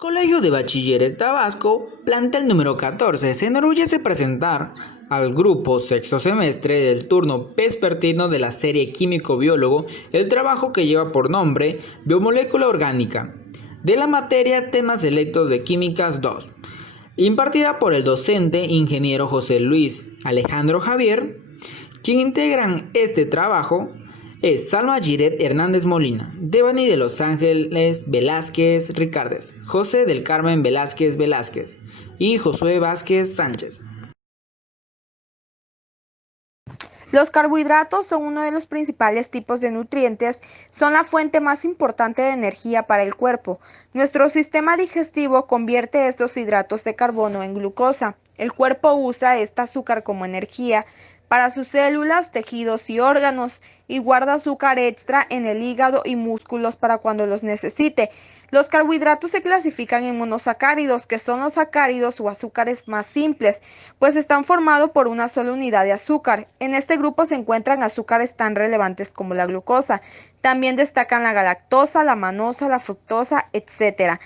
Colegio de Bachilleres Tabasco, plantel número 14, se enorgullece presentar al grupo sexto semestre del turno vespertino de la serie Químico-Biólogo el trabajo que lleva por nombre Biomolécula Orgánica, de la materia Temas Selectos de Químicas 2, impartida por el docente ingeniero José Luis Alejandro Javier. Quien integran este trabajo es Salma Giret Hernández Molina, Devani de Los Ángeles Velázquez Ricardes, José del Carmen Velázquez Velázquez y Josué Vázquez Sánchez. Los carbohidratos son uno de los principales tipos de nutrientes, son la fuente más importante de energía para el cuerpo. Nuestro sistema digestivo convierte estos hidratos de carbono en glucosa. El cuerpo usa este azúcar como energía para sus células, tejidos y órganos y guarda azúcar extra en el hígado y músculos para cuando los necesite. Los carbohidratos se clasifican en monosacáridos, que son los sacáridos o azúcares más simples, pues están formados por una sola unidad de azúcar. En este grupo se encuentran azúcares tan relevantes como la glucosa. También destacan la galactosa, la manosa, la fructosa, etc.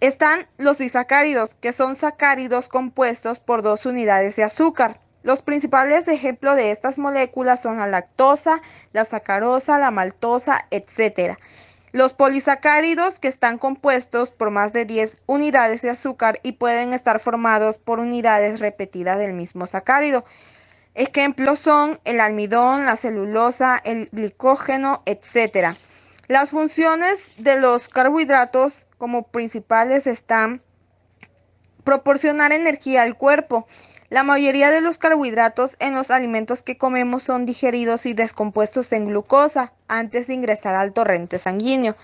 Están los disacáridos, que son sacáridos compuestos por dos unidades de azúcar. Los principales ejemplos de estas moléculas son la lactosa, la sacarosa, la maltosa, etc. Los polisacáridos, que están compuestos por más de 10 unidades de azúcar y pueden estar formados por unidades repetidas del mismo sacárido. Ejemplos son el almidón, la celulosa, el glicógeno, etc. Las funciones de los carbohidratos como principales están proporcionar energía al cuerpo. La mayoría de los carbohidratos en los alimentos que comemos son digeridos y descompuestos en glucosa antes de ingresar al torrente sanguíneo.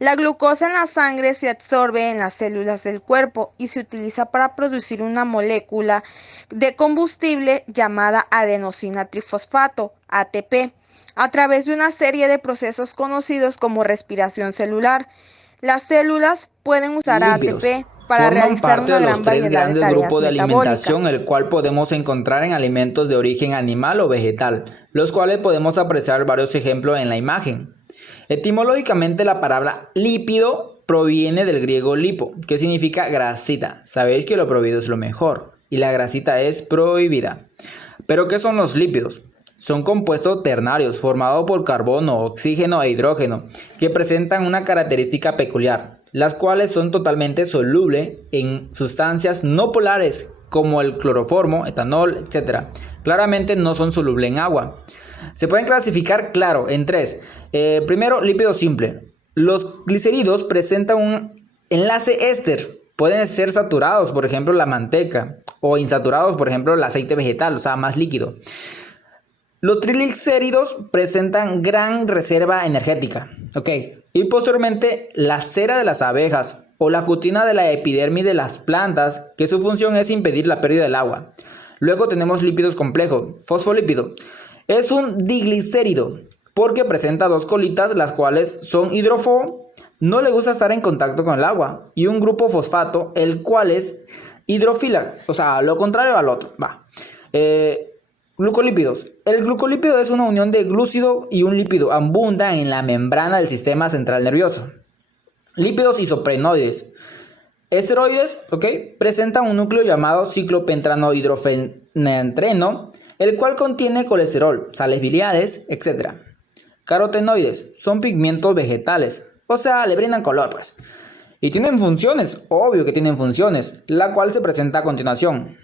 La glucosa en la sangre se absorbe en las células del cuerpo y se utiliza para producir una molécula de combustible llamada adenosina trifosfato, ATP, a través de una serie de procesos conocidos como respiración celular. Las células pueden usar Lípidos ATP para forman realizar parte una de los gran tres variedad de grandes tareas grupos de metabólicas. alimentación, el cual podemos encontrar en alimentos de origen animal o vegetal, los cuales podemos apreciar varios ejemplos en la imagen. Etimológicamente, la palabra lípido proviene del griego lipo, que significa grasita. Sabéis que lo prohibido es lo mejor y la grasita es prohibida. ¿Pero qué son los lípidos? Son compuestos ternarios formados por carbono, oxígeno e hidrógeno, que presentan una característica peculiar, las cuales son totalmente solubles en sustancias no polares como el cloroformo, etanol, etc. Claramente no son solubles en agua. Se pueden clasificar, claro, en tres. Primero, lípido simple. Los glicéridos presentan un enlace éster. Pueden ser saturados, por ejemplo, la manteca, o insaturados, por ejemplo, el aceite vegetal, o sea, más líquido. Los triglicéridos presentan gran reserva energética, ¿ok? Y posteriormente, la cera de las abejas o la cutina de la epidermis de las plantas, que su función es impedir la pérdida del agua. Luego tenemos lípidos complejos, fosfolípido. Es un diglicérido porque presenta dos colitas, las cuales son hidrófobo, no le gusta estar en contacto con el agua, y un grupo fosfato, el cual es hidrofila, o sea, lo contrario al otro. Glucolípidos. El glucolípido es una unión de glúcido y un lípido, abunda en la membrana del sistema central nervioso. Lípidos isoprenoides. Esteroides, ¿ok? Presentan un núcleo llamado ciclopentranohidrogenentreno, el cual contiene colesterol, sales biliares, etc. Carotenoides son pigmentos vegetales, o sea, le brindan color, pues. Y tienen funciones, obvio que tienen funciones, la cual se presenta a continuación.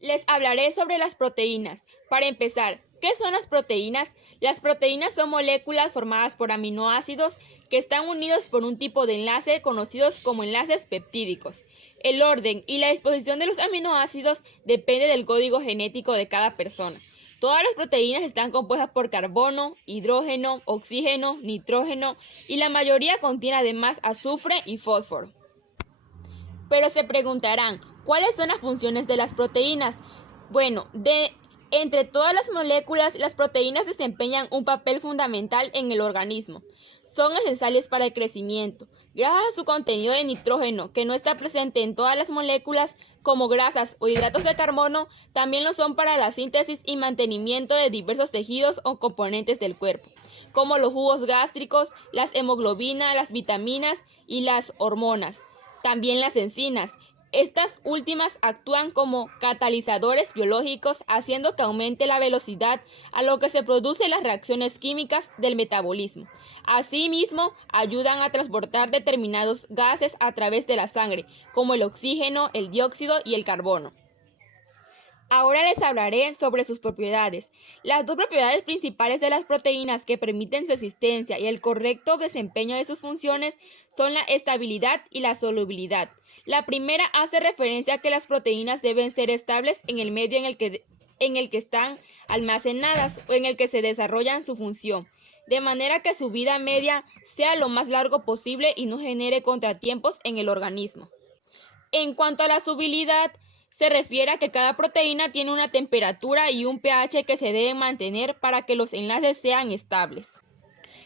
Les hablaré sobre las proteínas. Para empezar, ¿qué son las proteínas? Las proteínas son moléculas formadas por aminoácidos que están unidos por un tipo de enlace conocidos como enlaces peptídicos. El orden y la disposición de los aminoácidos depende del código genético de cada persona. Todas las proteínas están compuestas por carbono, hidrógeno, oxígeno, nitrógeno y la mayoría contiene además azufre y fósforo. Pero se preguntarán, ¿cuáles son las funciones de las proteínas? Bueno, entre todas las moléculas, las proteínas desempeñan un papel fundamental en el organismo. Son esenciales para el crecimiento, gracias a su contenido de nitrógeno, que no está presente en todas las moléculas, como grasas o hidratos de carbono, también lo son para la síntesis y mantenimiento de diversos tejidos o componentes del cuerpo, como los jugos gástricos, las hemoglobinas, las vitaminas y las hormonas. También las enzimas. Estas últimas actúan como catalizadores biológicos, haciendo que aumente la velocidad a lo que se producen las reacciones químicas del metabolismo. Asimismo, ayudan a transportar determinados gases a través de la sangre, como el oxígeno, el dióxido y el carbono. Ahora les hablaré sobre sus propiedades. Las dos propiedades principales de las proteínas que permiten su existencia y el correcto desempeño de sus funciones son la estabilidad y la solubilidad. La primera hace referencia a que las proteínas deben ser estables en el medio en el que están almacenadas o en el que se desarrollan su función, de manera que su vida media sea lo más largo posible y no genere contratiempos en el organismo. En cuanto a la solubilidad, se refiere a que cada proteína tiene una temperatura y un pH que se deben mantener para que los enlaces sean estables.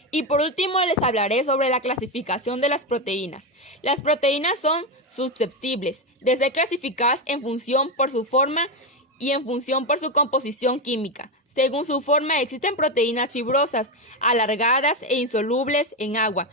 Y por último les hablaré sobre la clasificación de las proteínas. Las proteínas son susceptibles de ser clasificadas en función por su forma y en función por su composición química. Según su forma existen proteínas fibrosas, alargadas e insolubles en agua,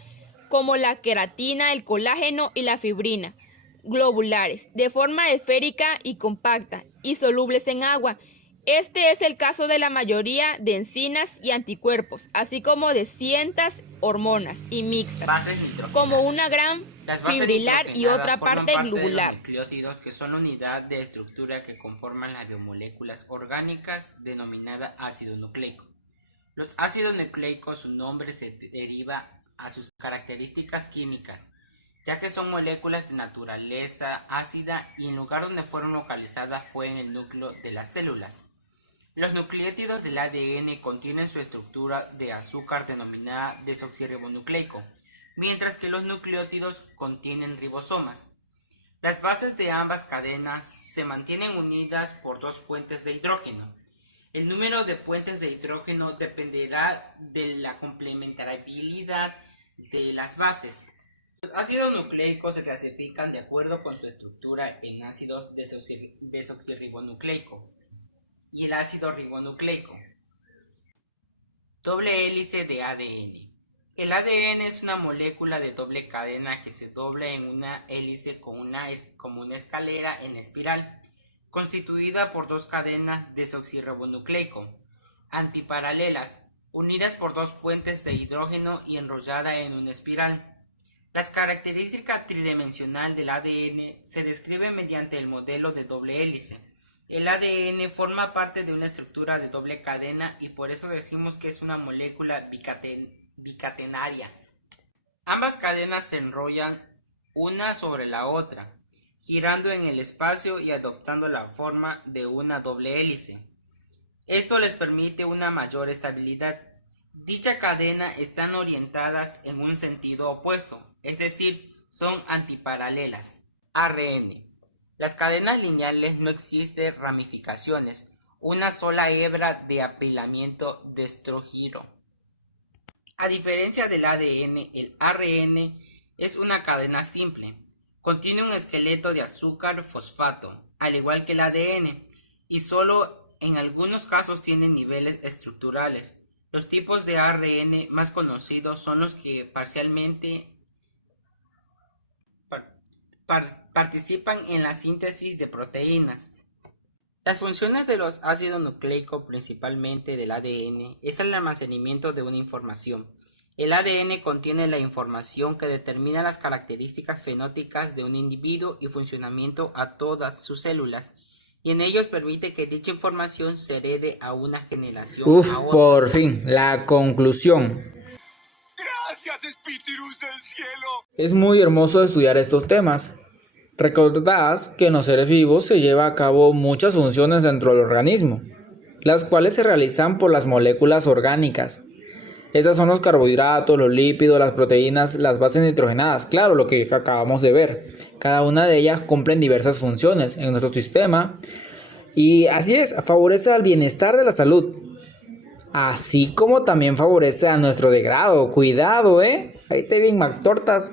como la queratina, el colágeno y la fibrina. Globulares, de forma esférica y compacta, y solubles en agua. Este es el caso de la mayoría de enzimas y anticuerpos, así como de cientas hormonas y mixtas, como una gran fibrilar y otra parte globular. Los nucleótidos, que son la unidad de estructura que conforman las biomoléculas orgánicas, denominada ácido nucleico. Los ácidos nucleicos, su nombre se deriva a sus características químicas, ya que son moléculas de naturaleza ácida y el lugar donde fueron localizadas fue en el núcleo de las células. Los nucleótidos del ADN contienen su estructura de azúcar denominada desoxirribonucleico, mientras que los nucleótidos contienen ribosomas. Las bases de ambas cadenas se mantienen unidas por dos puentes de hidrógeno. El número de puentes de hidrógeno dependerá de la complementariedad de las bases. Los ácidos nucleicos se clasifican de acuerdo con su estructura en ácido desoxirribonucleico y el ácido ribonucleico. Doble hélice de ADN. El ADN es una molécula de doble cadena que se dobla en una hélice como una escalera en espiral, constituida por dos cadenas desoxirribonucleico antiparalelas, unidas por dos puentes de hidrógeno y enrollada en una espiral. Las características tridimensional del ADN se describen mediante el modelo de doble hélice. El ADN forma parte de una estructura de doble cadena y por eso decimos que es una molécula bicatenaria. Ambas cadenas se enrollan una sobre la otra, girando en el espacio y adoptando la forma de una doble hélice. Esto les permite una mayor estabilidad. Dicha cadena están orientadas en un sentido opuesto, es decir, son antiparalelas. ARN. Las cadenas lineales no existen ramificaciones, una sola hebra de apilamiento destrogiro. A diferencia del ADN, el ARN es una cadena simple. Contiene un esqueleto de azúcar fosfato, al igual que el ADN, y solo en algunos casos tiene niveles estructurales. Los tipos de ARN más conocidos son los que parcialmente participan en la síntesis de proteínas. Las funciones de los ácidos nucleicos, principalmente del ADN, es el almacenamiento de una información. El ADN contiene la información que determina las características fenóticas de un individuo y funcionamiento a todas sus células, y en ellos permite que dicha información se herede a una generación a otra. Por fin, la conclusión. Gracias, espíritus del cielo. Es muy hermoso estudiar estos temas. Recordad que en los seres vivos se lleva a cabo muchas funciones dentro del organismo, las cuales se realizan por las moléculas orgánicas. Estas son los carbohidratos, los lípidos, las proteínas, las bases nitrogenadas, claro, lo que acabamos de ver. Cada una de ellas cumple diversas funciones en nuestro sistema y así es, favorece al bienestar de la salud, así como también favorece a nuestro degrado. Cuidado, ahí te bien McTortas.